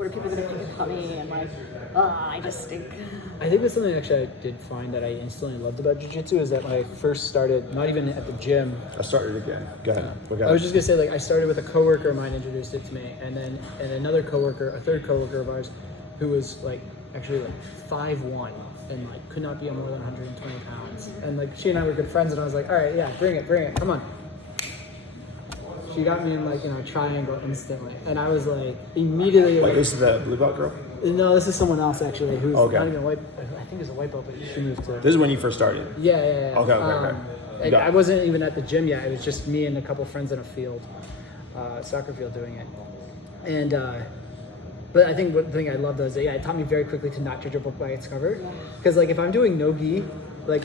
what are people going to think about me? And like, I just stink. I think that's something actually I did find that I instantly loved about jiu-jitsu is that when I first started, not even at the gym. I started again. Go ahead. I was just gonna say, like, I started with a coworker of mine introduced it to me, and then another coworker, a third coworker of ours, who was like actually like 5'1" and like could not be on more than 120 pounds. And like she and I were good friends, and I was like, all right, yeah, bring it, come on. She got me in like, you know, a triangle instantly, and I was like immediately. Like this is the blue belt girl? No, this is someone else actually who's okay. not even white. I think it's a white belt, but she moved to. This is when you first started. Yeah. Okay. I wasn't even at the gym yet. It was just me and a couple friends in a field, soccer field, doing it. And but I think the thing I loved was that it taught me very quickly to not judge a book by its cover. Because like if I'm doing no-gi, like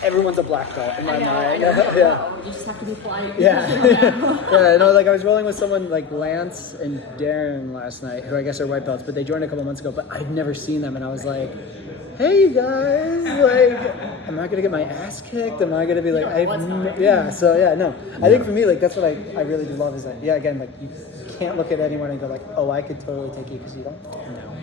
everyone's a black belt in my mind. Yeah. You just have to be polite. Yeah, no, like I was rolling with someone like Lance and Darren last night, who I guess are white belts, but they joined a couple months ago, but I'd never seen them, and I was like, hey, you guys, like, am I going to get my ass kicked? Am I going to be like, I think for me, like, that's what I really do love is that, again, like, you can't look at anyone and go like, oh, I could totally take you because you don't know.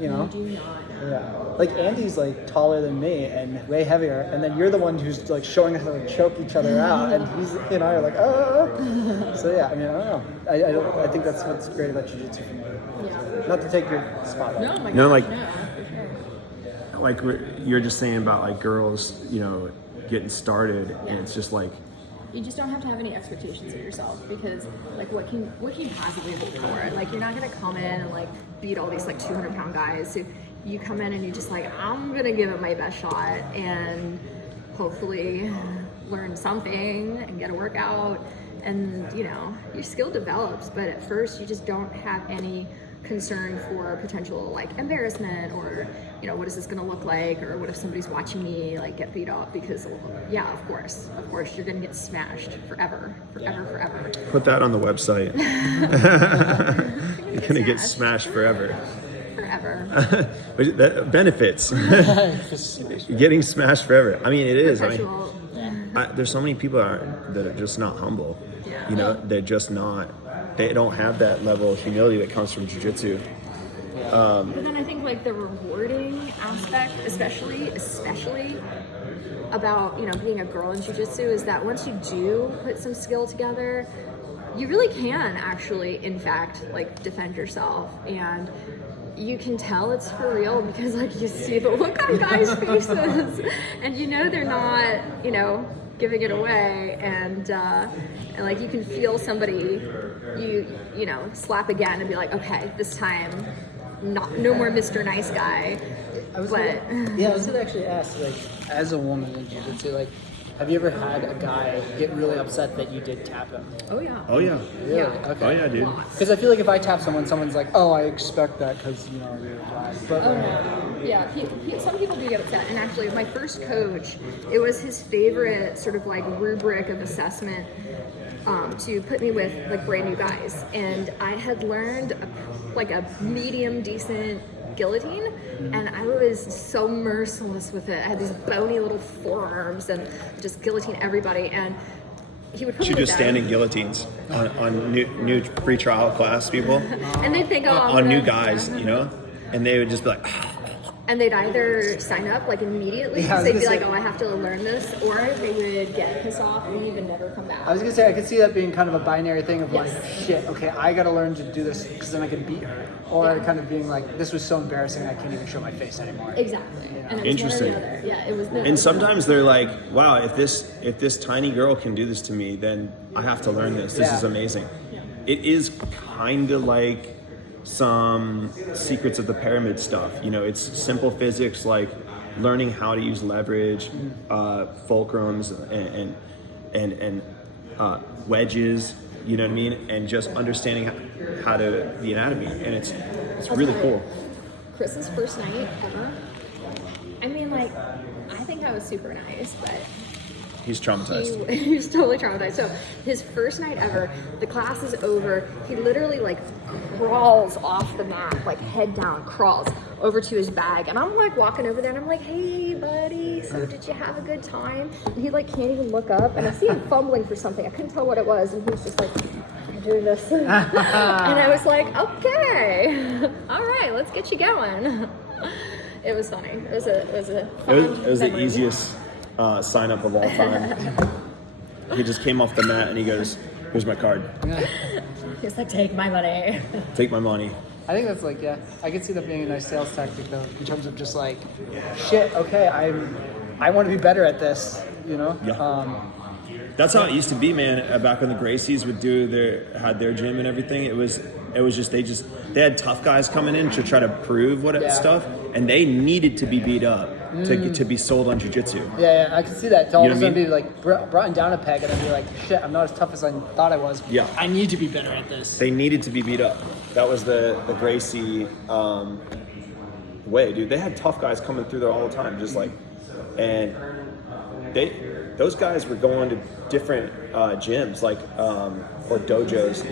You know? You do not. Yeah. Like Andy's like taller than me and way heavier, and then you're the one who's like showing us how to choke each other out, and he's, you know, you're like, oh. So yeah, I mean, I don't know. I think that's what's great about jiu-jitsu for me. Yeah. Not to take your spot. No, my God. No, like, no, for sure. like you're just saying about like girls, you know, getting started, and it's just like. You just don't have to have any expectations of yourself because, like, what can you possibly hope for? Like, you're not gonna come in and like beat all these like 200-pound guys. So you come in and you're just like, I'm gonna give it my best shot and hopefully learn something and get a workout, and you know your skill develops. But at first, you just don't have any concern for potential like embarrassment or, you know, what is this going to look like, or what if somebody's watching me like get beat up, because of course you're going to get smashed forever. Put that on the website. You're going to get smashed forever. But that benefits. Getting smashed forever. I mean, it is. I mean, there's so many people that are just not humble. You know, they're just not. They don't have that level of humility that comes from jiu-jitsu. But then I think like the rewarding aspect, especially about, you know, being a girl in jiu-jitsu, is that once you do put some skill together, you really can actually, in fact, like defend yourself, and you can tell it's for real because like you see the look on guys' faces, and you know they're not, you know, giving it away, and like you can feel somebody you know slap again and be like, okay, this time no more Mr. Nice Guy. I was gonna actually ask, like, as a woman in jiu-jitsu, like, have you ever had a guy get really upset that you did tap him? Oh yeah. Oh yeah. Really? Yeah. Okay. Oh yeah, dude. Because I feel like if I tap someone's like, oh, I expect that because, you know, you're a guy. But Yeah, some people do get upset. And actually, my first coach, it was his favorite sort of like rubric of assessment to put me with like brand new guys. And I had learned a medium decent guillotine, and I was so merciless with it. I had these bony little forearms and just guillotine everybody. And he would put me just down. standing guillotines on new pre-trial class people. And they'd think, on new guys, you know, and they would just be like. And they'd either sign up like immediately because they'd be like, oh, I have to learn this, or they would get pissed off and leave and never come back. I was gonna say, I could see that being kind of a binary thing of like, shit, okay, I gotta learn to do this because then I can beat her. Or kind of being like, this was so embarrassing I can't even show my face anymore. Exactly. Yeah. And it was Interesting. one or the other. Yeah, it was. And sometimes they're like, wow, if this tiny girl can do this to me, then I have to learn this. This is amazing. Yeah. It is kind of like some secrets of the pyramid stuff. You know, it's simple physics like learning how to use leverage, fulcrums, and wedges. You know what I mean? And just understanding how to the anatomy, and it's really cool. Chris's first night ever. I mean, like, I think I was super nice, but he's traumatized. He was totally traumatized. So his first night ever, the class is over. He literally like crawls off the mat, like head down, crawls over to his bag. And I'm like walking over there and I'm like, hey buddy, so did you have a good time? And he like can't even look up. And I see him fumbling for something. I couldn't tell what it was. And he was just like, I do this. And I was like, okay, all right, let's get you going. It was funny. It was a fun It was the memory. easiest sign up of all time. He just came off the mat and he goes, "Here's my card. He's like, take my money. Take my money." I think that's like, yeah, I could see that being a nice sales tactic though, in terms of just like, shit, okay, I want to be better at this, you know? Yeah. That's how it used to be, man. Back when the Gracies would had their gym and everything, it was just they had tough guys coming in to try to prove stuff, and they needed to be beat up to be sold on jiu-jitsu. Yeah, I can see that. To all You of a know what sudden I mean? be like brought down a peg and then be like, shit, I'm not as tough as I thought I was. Yeah. I need to be better at this. They needed to be beat up. That was the Gracie way, dude. They had tough guys coming through there all the time, just like, and those guys were going to different gyms, like or dojos,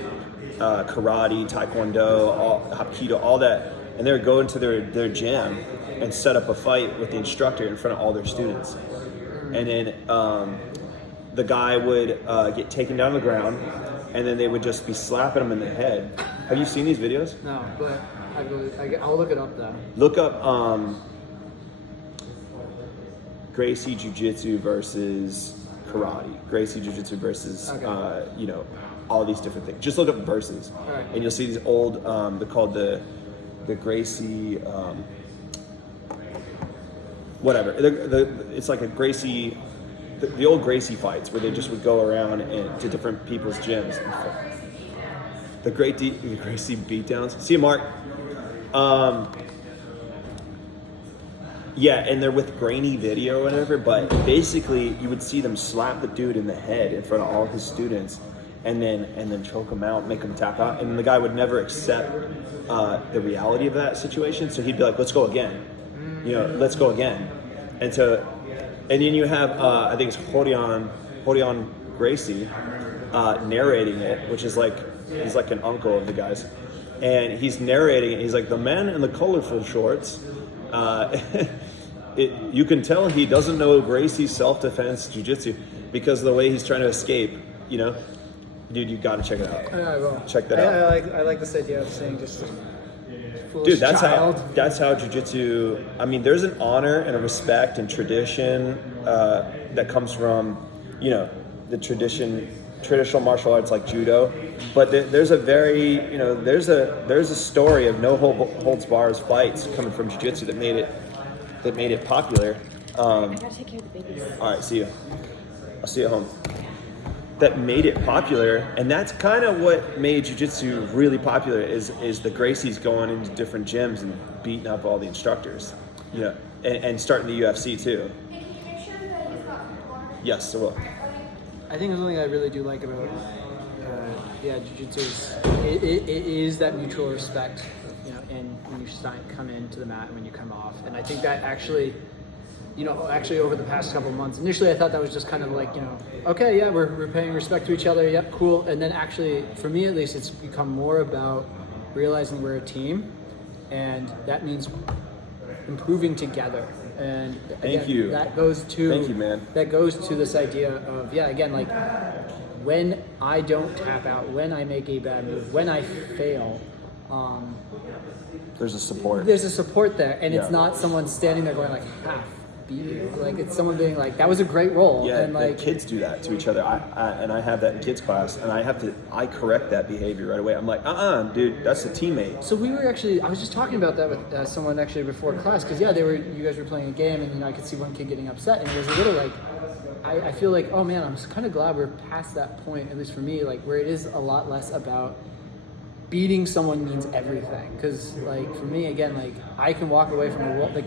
karate, taekwondo, hapkido, all that, and they would go into their gym and set up a fight with the instructor in front of all their students, and then the guy would get taken down to the ground, and then they would just be slapping him in the head. Have you seen these videos? No, but I'll look it up though. Look up Gracie Jiu Jitsu versus karate. Gracie Jiu Jitsu versus all these different things. Just look up versus, Right. and you'll see these old. They're called the Gracie. Whatever. It's like a Gracie. The old Gracie fights where they just would go around to different people's gyms. The Gracie beatdowns. See you, Mark. Yeah, and they're with grainy video or whatever, but basically you would see them slap the dude in the head in front of all his students and then choke him out, make him tap out, and the guy would never accept the reality of that situation, so he'd be like, let's go again. Let's go again. And then you have, I think it's Horion Gracie narrating it, which is like, he's like an uncle of the guys. And he's narrating it. He's like, the man in the colorful shorts, you can tell he doesn't know Gracie's self-defense jiu-jitsu because of the way he's trying to escape, Dude, you gotta check it out. Yeah, I will. Check that out. I like this idea of saying just foolish Dude, that's child. how jiu-jitsu, I mean, there's an honor and a respect and tradition that comes from, the traditional martial arts like judo, but there's a very, there's a story of no holds bars fights coming from jiu-jitsu that made it popular. I gotta take care of the babies. All right, see you. I'll see you at home. That made it popular, and that's kind of what made jiu-jitsu really popular is the Gracies going into different gyms and beating up all the instructors, and starting the UFC too. Yes, I will. I think something I really do like about jiu-jitsu is it is that mutual respect, and when you come into the mat and when you come off, and I think that actually over the past couple of months, initially I thought that was just kind of like, okay, yeah, we're paying respect to each other, yep, cool, and then actually, for me at least, it's become more about realizing we're a team, and that means improving together. And again, Thank you. That goes to Thank you, man. That goes to this idea of like when I don't tap out, when I make a bad move, when I fail, There's a support. there's a support there, and it's Yeah. not someone standing there going like, beat you. Like it's someone being like, that was a great roll. Yeah, and like the kids do that to each other. I have that in kids class, and I correct that behavior right away. I'm like, dude, that's a teammate. So I was just talking about that with someone actually before class, because you guys were playing a game, and I could see one kid getting upset, and it was a little like, I feel like, oh man, I'm kind of glad we're past that point, at least for me, like where it is a lot less about beating someone means everything. Because like for me, again, like I can walk away from a roll, like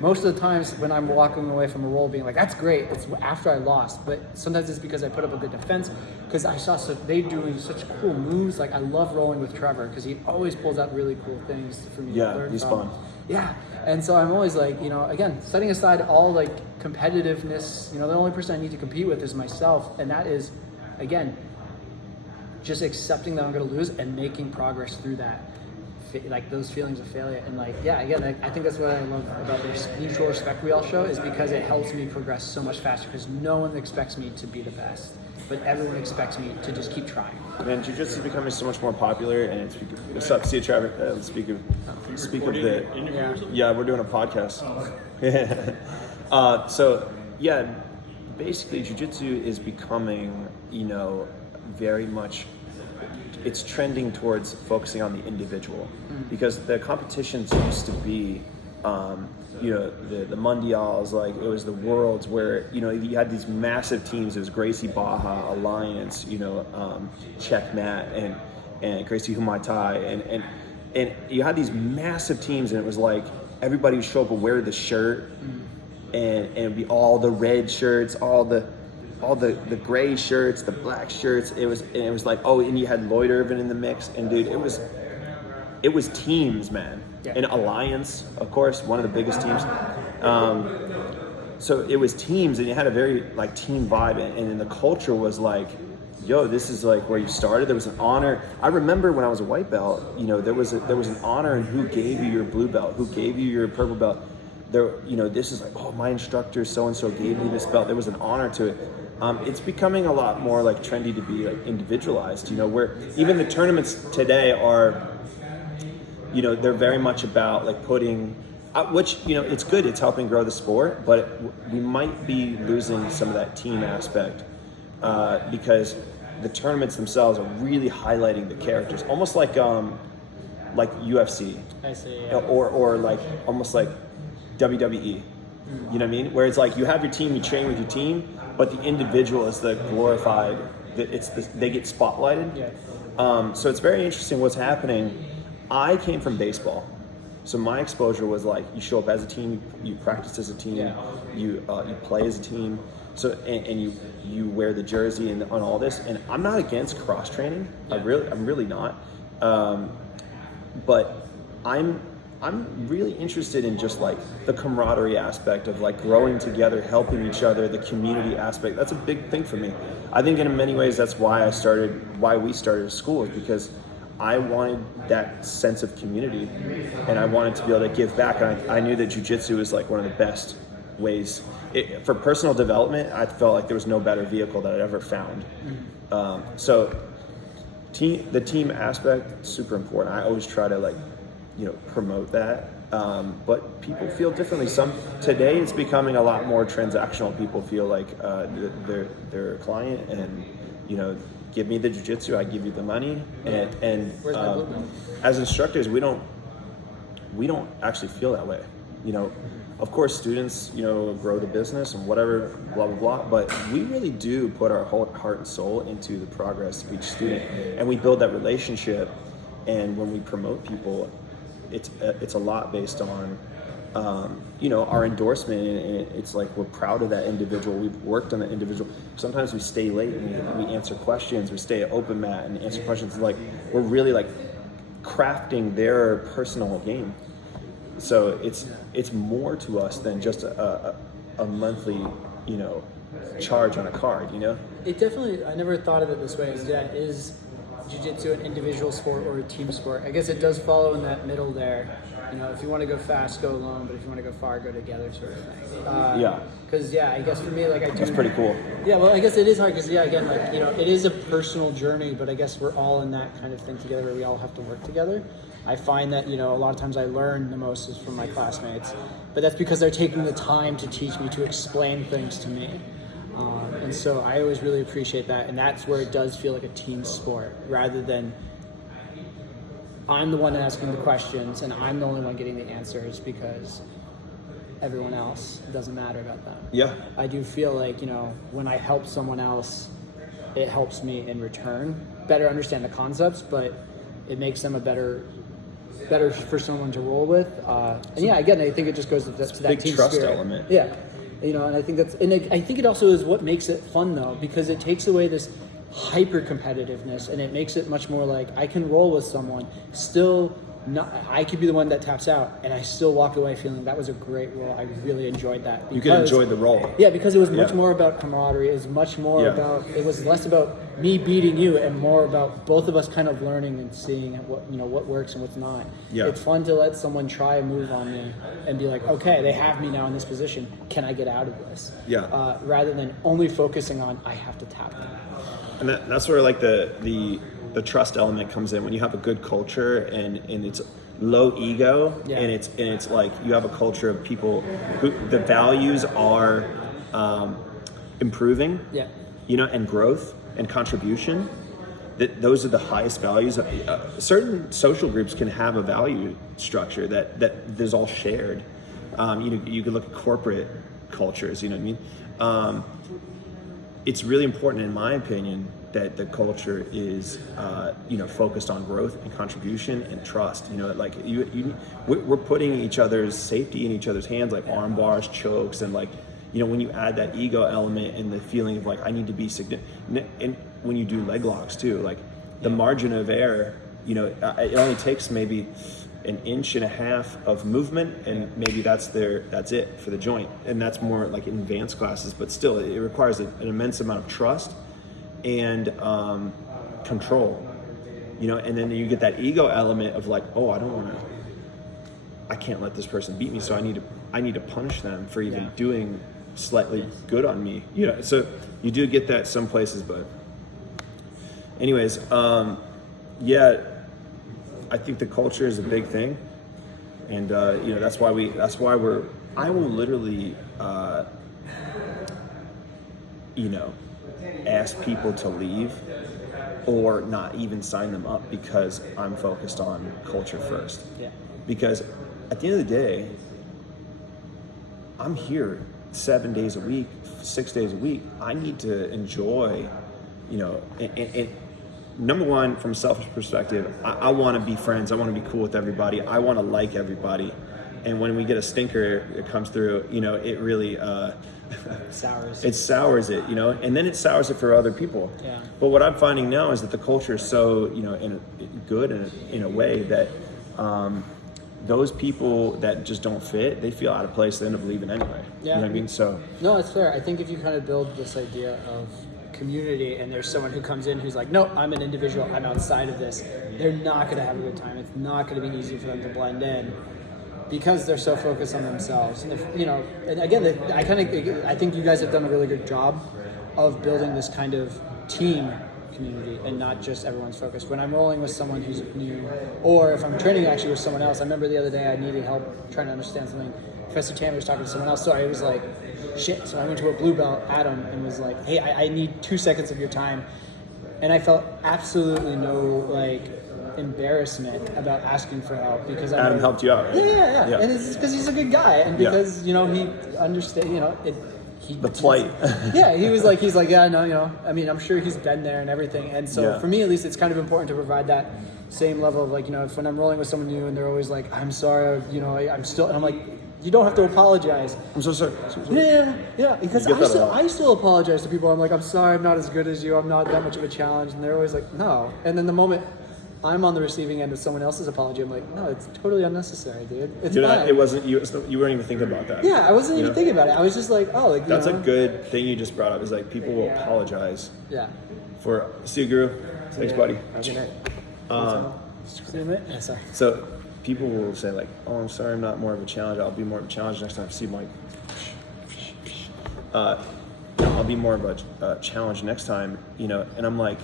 most of the times when I'm walking away from a roll being like, that's great, it's after I lost, but sometimes it's because I put up a good defense, because I saw they doing such cool moves. Like I love rolling with Trevor because he always pulls out really cool things for me to learn he's from. fun. Yeah, and so I'm always like, again, setting aside all like competitiveness, the only person I need to compete with is myself, and that is, again, just accepting that I'm going to lose and making progress through that, like those feelings of failure. And like, yeah, again, I think that's what I love about this mutual respect we all show, is because it helps me progress so much faster, because no one expects me to be the best, but everyone expects me to just keep trying. Man, jiu-jitsu is becoming so much more popular, and it's what's up? See you, Trevor. Speak of the yeah, we're doing a podcast. So yeah, basically, jiu-jitsu is becoming, very much. It's trending towards focusing on the individual, because the competitions used to be, the mundials, like it was the worlds where you had these massive teams. It was Gracie Baja Alliance, Checkmat and Gracie Humaitai, and you had these massive teams, and it was like everybody would show up and wear the shirt, and it'd be all the red shirts, all the gray shirts, the black shirts. It was like, oh, and you had Lloyd Irvin in the mix, and dude, it was teams, man. Yeah. And Alliance, of course, one of the biggest teams. So it was teams, and you had a very like team vibe, and then the culture was like, yo, this is like where you started. There was an honor. I remember when I was a white belt, there was an honor in who gave you your blue belt, who gave you your purple belt. There, this is like, oh, my instructor so and so gave me this belt. There was an honor to it. It's becoming a lot more like trendy to be like individualized. Where even the tournaments today are, they're very much about like putting, which it's good. It's helping grow the sport, but we might be losing some of that team aspect because the tournaments themselves are really highlighting the characters, almost like UFC. I see. Yeah. Or like almost like WWE. You know what I mean? Where it's like you have your team, you train with your team, but the individual is the glorified. They get spotlighted. Yeah. So it's very interesting what's happening. I came from baseball, so my exposure was like you show up as a team, you practice as a team, you play as a team. So and you wear the jersey and on all this. And I'm not against cross training. Yeah. I'm really not. But I'm really interested in just like the camaraderie aspect of like growing together, helping each other, the community aspect. That's a big thing for me. I think in many ways that's why we started a school, is because I wanted that sense of community, and I wanted to be able to give back. And I knew that jiu-jitsu was like one of the best ways. For personal development, I felt like there was no better vehicle that I'd ever found. So the team aspect, super important. I always try to promote that. But people feel differently. Today it's becoming a lot more transactional. People feel like they're a client, and give me the jiu-jitsu, I give you the money. And as instructors, we don't actually feel that way. Of course, students, grow the business and whatever, blah, blah, blah. But we really do put our whole heart and soul into the progress of each student, and we build that relationship. And when we promote people, it's a lot based on, our endorsement. And it's like we're proud of that individual. We've worked on that individual. Sometimes we stay late and we answer questions. We stay at open mat and answer questions. Like we're really like crafting their personal game. So it's more to us than just a monthly, charge on a card. It definitely. I never thought of it this way. Is jiu-jitsu an individual sport or a team sport? I guess it does follow in that middle there. If you want to go fast, go alone, but if you want to go far, go together, sort of thing. Because I guess for me, like I do. That's pretty cool. Yeah, well, I guess it is hard because again, like it is a personal journey, but I guess we're all in that kind of thing together where we all have to work together. I find that, a lot of times I learn the most is from my classmates, but that's because they're taking the time to teach me, to explain things to me. And so I always really appreciate that. And that's where it does feel like a team sport rather than I'm the one asking the questions and I'm the only one getting the answers because everyone else, it doesn't matter about them. Yeah. I do feel like, when I help someone else, it helps me in return better understand the concepts, but it makes them a better for someone to roll with. And again, I think it just goes to that big team trust spirit. element. Yeah. And I think I think it also is what makes it fun though, because it takes away this hyper competitiveness and it makes it much more like I can roll with someone still. I could be the one that taps out and I still walk away feeling that was a great roll. I really enjoyed that. You could enjoy the roll. Yeah, because it was much more about camaraderie. It was much more about, it was less about me beating you and more about both of us kind of learning and seeing what works and what's not. Yeah. It's fun to let someone try a move on me and be like, okay, they have me now in this position. Can I get out of this? Yeah. Rather than only focusing on I have to tap them. And that's where like the trust element comes in when you have a good culture and it's low ego and it's like you have a culture of people who the values are improving, and growth and contribution. Those are the highest values. Certain social groups can have a value structure that is all shared. You could look at corporate cultures. You know what I mean? It's really important, in my opinion, that the culture is, focused on growth and contribution and trust. We're putting each other's safety in each other's hands, like arm bars, chokes, and when you add that ego element and the feeling of like I need to be significant, and when you do leg locks too, like the margin of error, it only takes maybe an inch and a half of movement, and maybe that's it for the joint, and that's more like in advanced classes, but still it requires an immense amount of trust and control, and then you get that ego element of like, oh, I can't let this person beat me, so I need to punish them for even doing slightly good on me, so you do get that some places. But anyways, I think the culture is a big thing, and that's why I will literally ask people to leave or not even sign them up because I'm focused on culture first. Because at the end of the day, I'm here 7 days a week, 6 days a week. I need to enjoy, and number one, from a selfish perspective, I want to be friends. I want to be cool with everybody. I want to like everybody. And when we get a stinker, it comes through, it really sours. It sours it, and then it sours it for other people. Yeah. But what I'm finding now is that the culture is so, good in a way that those people that just don't fit, they feel out of place. They end up leaving anyway. Yeah. You know what I mean? So no, it's fair. I think if you kind of build this idea of community and there's someone who comes in who's like, no, I'm an individual, I'm outside of this, they're not going to have a good time. It's not going to be easy for them to blend in because they're so focused on themselves. And if, and again, I think you guys have done a really good job of building this kind of team community and not just everyone's focused. When I'm rolling with someone who's new, or if I'm training actually with someone else, I remember the other day I needed help trying to understand something. Professor Tammy was talking to someone else, so I was like, shit. So I went to a blue belt, Adam, and was like, hey, I need 2 seconds of your time. And I felt absolutely no embarrassment about asking for help because Adam helped you out, right? Yeah. And it's because he's a good guy and because he understands, the plight. he's like, yeah, no, I mean, I'm sure he's been there and everything. And so for me, at least, it's kind of important to provide that same level of if when I'm rolling with someone new and they're always like, I'm sorry, I'm still, and I'm like, you don't have to apologize. I'm so sorry. Yeah, because I still apologize to people. I'm like, I'm sorry, I'm not as good as you. I'm not that much of a challenge. And they're always like, no. And then the moment I'm on the receiving end of someone else's apology, I'm like, no, it's totally unnecessary, dude. It's fine. It wasn't you. You weren't even thinking about that. Yeah, I wasn't even thinking about it. I was just like, oh, that's a good thing you just brought up. Is like people will apologize. Yeah. For see you, Guru. Thanks, buddy. See you, mate. Yeah, sorry. So people will say like, oh, I'm sorry, I'm not more of a challenge. I'll be more of a challenge next time. See, Mike. I'll be more of a challenge next time. And I'm like,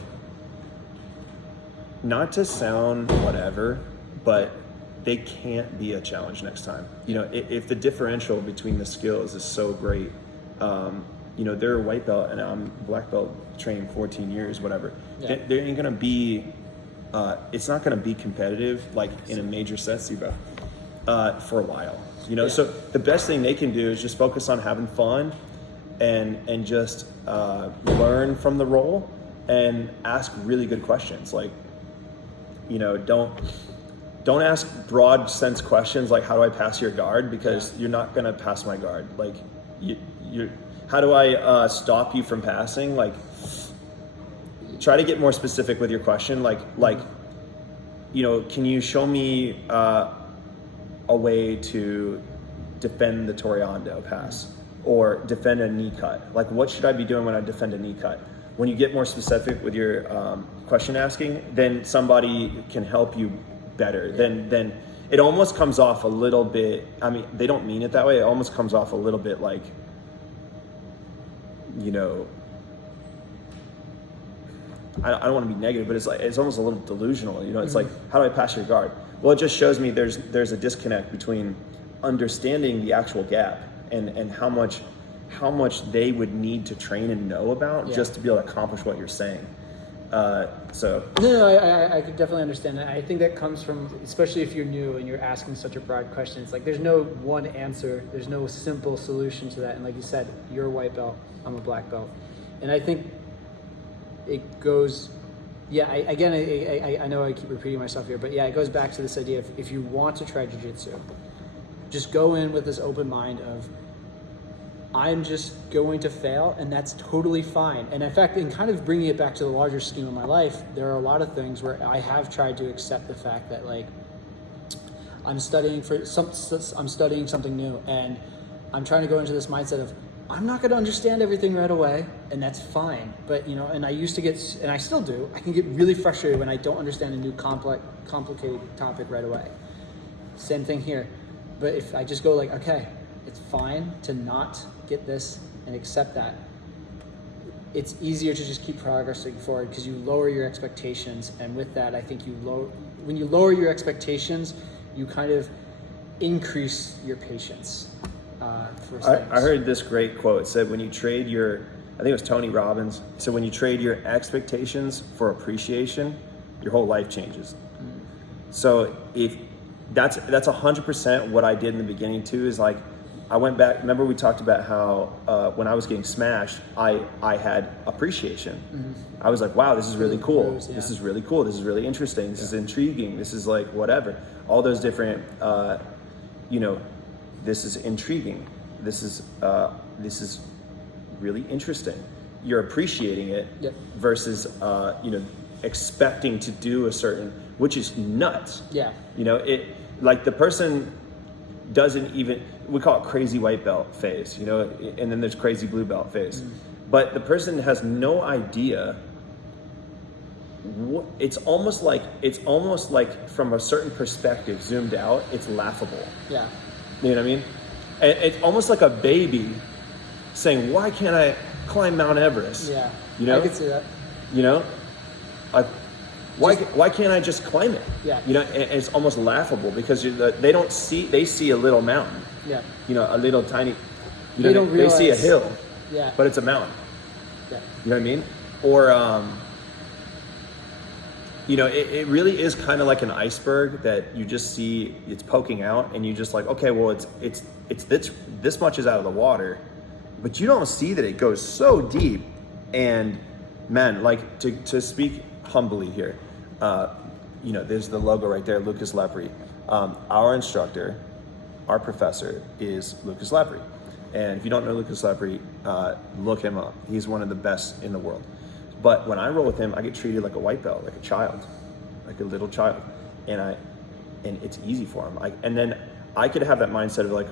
not to sound whatever, but they can't be a challenge next time. If the differential between the skills is so great, they're a white belt and I'm black belt training 14 years, whatever. Yeah. There ain't gonna be, it's not gonna be competitive like in a major sense, for a while. So the best thing they can do is just focus on having fun and just learn from the role and ask really good questions. Like, don't ask broad sense questions like how do I pass your guard, because you're not gonna pass my guard. Like you how do I stop you from passing? Like try to get more specific with your question. Like can you show me a way to defend the Toriando pass or defend a knee cut? Like what should I be doing when I defend a knee cut? when you get more specific with your question asking, then somebody can help you better. Then it almost comes off a little bit, I mean, they don't mean it that way. It almost comes off a little bit like, you know, I don't want to be negative, but it's almost a little delusional. You know, it's like, how do I pass your guard? Well, it just shows me there's a disconnect between understanding the actual gap and how much they would need to train and know about just to be able to accomplish what you're saying. So no, I could definitely understand that. I think that comes from, especially if you're new and you're asking such a broad question, it's like there's no one answer, there's no simple solution to that. And like you said, you're a white belt, I'm a black belt, and I think it goes, I know I keep repeating myself here, but yeah, it goes back to this idea of if you want to try jiu-jitsu, just go in with this open mind of, I'm just going to fail, and that's totally fine. And in fact, in kind of bringing it back to the larger scheme of my life, there are a lot of things where I have tried to accept the fact that like I'm studying something new, and I'm trying to go into this mindset of I'm not going to understand everything right away, and that's fine. But you know, and I used to get, and I still do, I can get really frustrated when I don't understand a new complicated topic right away. Same thing here. But if I just go like, okay, it's fine to not get this and accept that, it's easier to just keep progressing forward because you lower your expectations. And with that, I think when you lower your expectations, you kind of increase your patience for things. I heard this great quote. It said, when you trade your, I think it was Tony Robbins, so when you trade your expectations for appreciation, your whole life changes. So if that's 100% what I did in the beginning too, is like, I went back, remember we talked about how when I was getting smashed, I had appreciation. I was like, wow, this is really cool. This is really cool. This is really interesting. This is intriguing. This is like whatever. All those different, this is intriguing. This is really interesting. You're appreciating it versus, expecting to do a certain, which is nuts. Yeah. You know, it, like the person doesn't even, we call it crazy white belt phase, you know, and then there's crazy blue belt phase. But the person has no idea. It's almost like from a certain perspective, zoomed out, it's laughable. Yeah. You know what I mean? And it's almost like a baby saying, why can't I climb Mount Everest? Yeah. You know? I could see that. You know? Like, why can't I just climb it? Yeah. You know, and it's almost laughable because they see a little mountain. Yeah. You know, a little tiny, they see a hill. Yeah. But it's a mountain. Yeah. You know what I mean? Or, it really is kind of like an iceberg that you just see it's poking out, and you just like, okay, well, it's this much is out of the water, but you don't see that it goes so deep. And man, like to speak humbly here, there's the logo right there, Lucas Lepre. Our instructor, our professor is Lucas Lepre. And if you don't know Lucas Lepre, look him up. He's one of the best in the world. But when I roll with him, I get treated like a white belt, like a child, like a little child. And it's easy for him. And then I could have that mindset of like,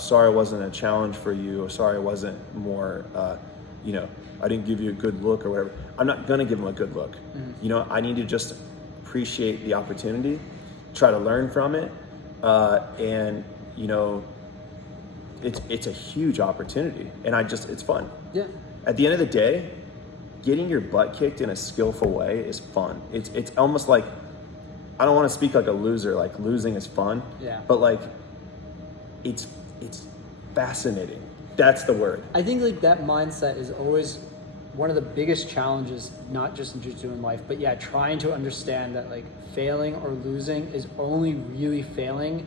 sorry I wasn't a challenge for you, or sorry I wasn't more, I didn't give you a good look or whatever. I'm not gonna give him a good look. You know, I need to just appreciate the opportunity, try to learn from it, and it's a huge opportunity, and it's fun. Yeah. At the end of the day, getting your butt kicked in a skillful way is fun. It's almost like, I don't want to speak like a loser, like losing is fun. Yeah. But like, it's fascinating. That's the word. I think like that mindset is always one of the biggest challenges, not just in jiu-jitsu in life, but yeah, trying to understand that like failing or losing is only really failing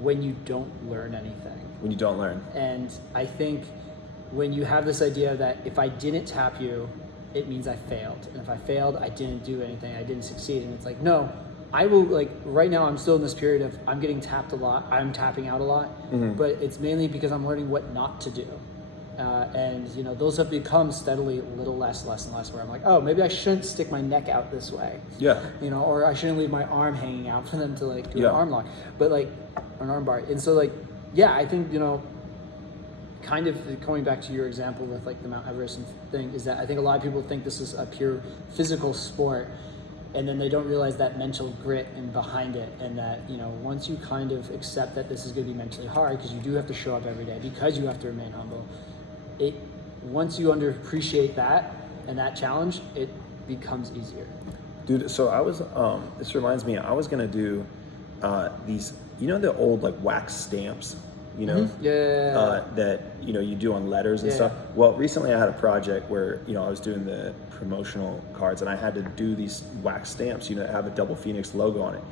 when you don't learn anything. When you don't learn. And I think when you have this idea that if I didn't tap you, it means I failed. And if I failed, I didn't do anything, I didn't succeed. And it's like, no, I will, like right now I'm still in this period of I'm getting tapped a lot, I'm tapping out a lot, but it's mainly because I'm learning what not to do. And those have become steadily a little less and less, where I'm like, oh, maybe I shouldn't stick my neck out this way. Yeah. Or I shouldn't leave my arm hanging out for them to like do an arm lock, but like an arm bar. And so like, yeah, I think, kind of going back to your example with like the Mount Everest thing, is that I think a lot of people think this is a pure physical sport, and then they don't realize that mental grit and behind it, and that, you know, once you kind of accept that this is going to be mentally hard, because you do have to show up every day, because you have to remain humble, once you underappreciate that and that challenge, it becomes easier. Dude, so I was, this reminds me, I was gonna do these, you know, the old like wax stamps, you know, that, you know, you do on letters and stuff. Well, recently I had a project where, you know, I was doing the promotional cards and I had to do these wax stamps, you know, that have a double Phoenix logo on it.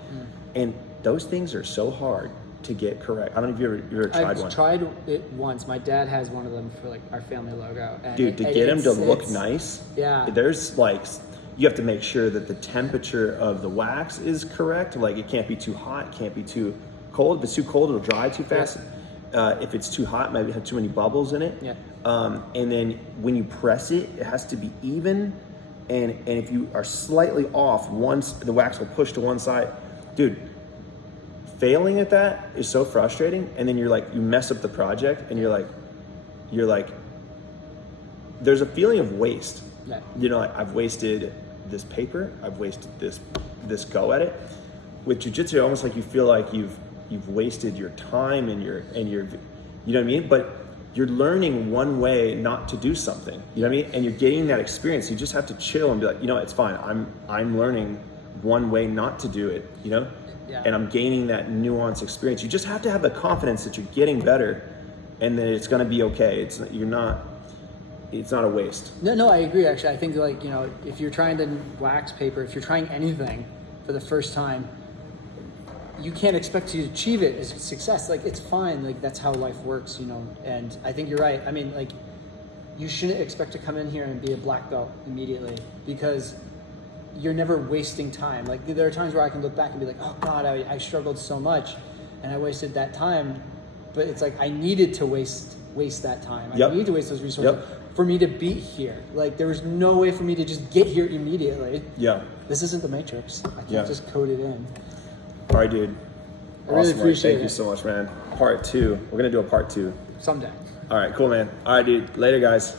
And those things are so hard to get correct. I don't know if you ever tried one. I've tried it once. My dad has one of them for like our family logo. And dude, to get them to look nice, there's like, you have to make sure that the temperature of the wax is correct. Like it can't be too hot, it can't be too cold. If it's too cold, it'll dry too fast. If it's too hot, maybe have too many bubbles in it. And then when you press it, it has to be even. And if you are slightly off, once the wax will push to one side. Dude, failing at that is so frustrating. And then you're like, you mess up the project and you're like, there's a feeling of waste. You know, like, I've wasted this paper, I've wasted this go at it. With jiu-jitsu, almost like you feel like you've wasted your time and your you know what I mean? But you're learning one way not to do something. You know what I mean? And you're getting that experience. You just have to chill and be like, you know, it's fine. I'm learning one way not to do it, you know? And I'm gaining that nuanced experience. You just have to have the confidence that you're getting better and that it's gonna be okay. It's not a waste. No, I agree actually. I think like, you know, if you're trying to wax paper, if you're trying anything for the first time, you can't expect to achieve it as success. Like it's fine, like that's how life works, you know. And I think you're right. I mean, like you shouldn't expect to come in here and be a black belt immediately, because you're never wasting time. Like there are times where I can look back and be like, oh God, I struggled so much and I wasted that time. But it's like I needed to waste that time. I need to waste those resources for me to be here. Like there was no way for me to just get here immediately. This isn't the Matrix. I can't just code it in. All right, dude. I really appreciate it. Thank you so much, man. Part 2. We're gonna do a part 2 someday. All right, cool, man. All right, dude. Later, guys.